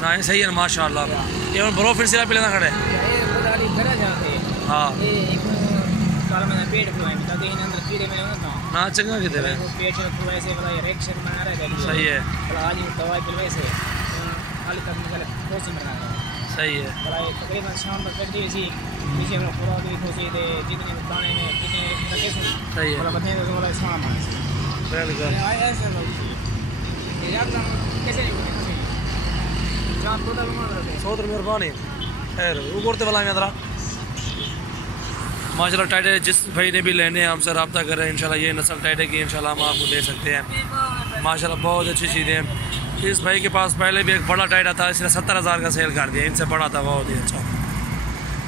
ना सही है माशाल्लाह। ये ब्रो फिर सिरा पिलाना खड़े हाँ ना चंगा किधर है सही है सही है तकरीबन शाम तक कर दी इसी पूरा जितने दाने में कितने सही है सौद मेहरबानी खैर वो करते वाला मेरा माशाल्लाह टाइटे जिस भाई ने भी लेने हैं हमसे रब्ता करें इंशाल्लाह। ये नस्ल टाइटे की इंशाल्लाह हम आपको दे सकते हैं माशाल्लाह बहुत अच्छी चीज़ें हैं। इस भाई के पास पहले भी एक बड़ा टाइटा था, इसने 70,000 का सेल कर दिया। इनसे बड़ा था बहुत ही अच्छा।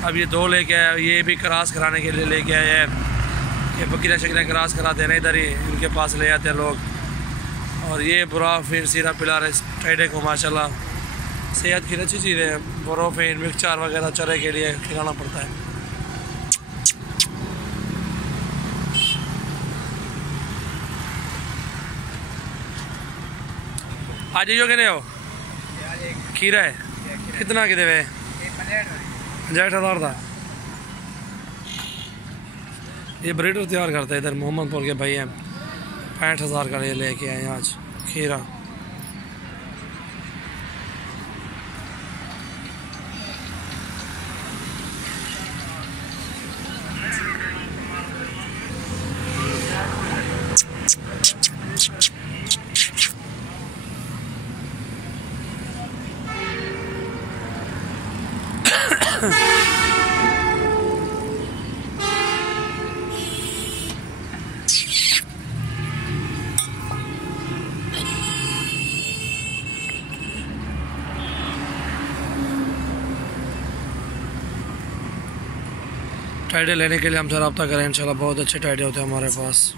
अब ये दो लेके आया, ये भी क्रॉस कराने के लिए लेके आए हैं कि बकरियाँ शकरियाँ क्रॉस कराते हैं इधर ही इनके पास ले आते हैं लोग। और ये बुरा फिर सीरा पिला रहे इस टाइटे को माशाल्लाह। सेहत की अच्छी चीज़ें हैं, बोरोफिन मिक्सचर वगैरह चरे के लिए खिलाना पड़ता है। आज जो कहने हो खीरा है कितना कि देवे 65,000 था। ये ब्रीडर तैयार करता है इधर मोहम्मदपुर के भाई हैं। 65,000 का ये लेके आए आज खीरा। टाइडे लेने के लिए हमसे रब्ता करें इंशाल्लाह। बहुत अच्छे टाइडे होते हैं हमारे पास।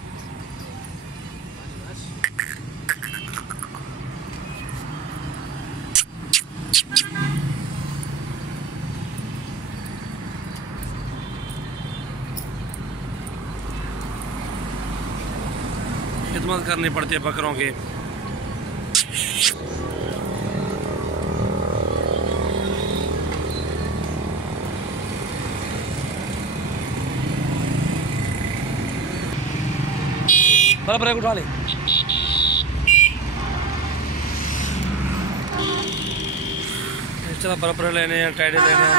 खिदमत करनी पड़ती है बकरों की। बराबर उठा ले। इस तरह बराबर लेने हैं टाइडे लेने हैं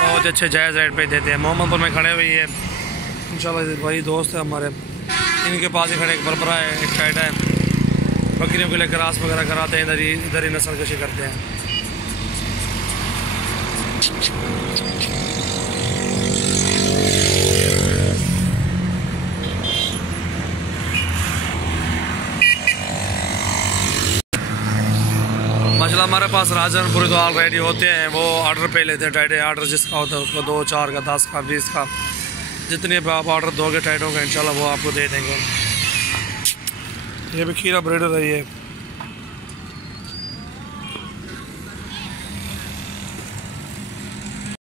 बहुत अच्छे जायज़ रेट पे देते हैं। मोहम्मदपुर में खड़े हुए हैं इंशाल्लाह। वही दोस्त है हमारे, इनके पास ही खड़े एक बरबरा है एक टाइडा है। बकरियों के लिए क्रॉस वगैरह कराते हैं, इधर ही नस्ल कशी करते हैं। माशाल्लाह हमारे पास राजनपुरी तो ऑलरेडी होते हैं, वो ऑर्डर पे लेते हैं टाइडे। ऑर्डर जिसका होता है उसको 2, 4 का, 10 का, 20 का, जितने भी आप ऑर्डर दोगे टाइटों का इंशाल्लाह वो आपको दे देंगे। ये भी खीरा ब्रीडर है ये।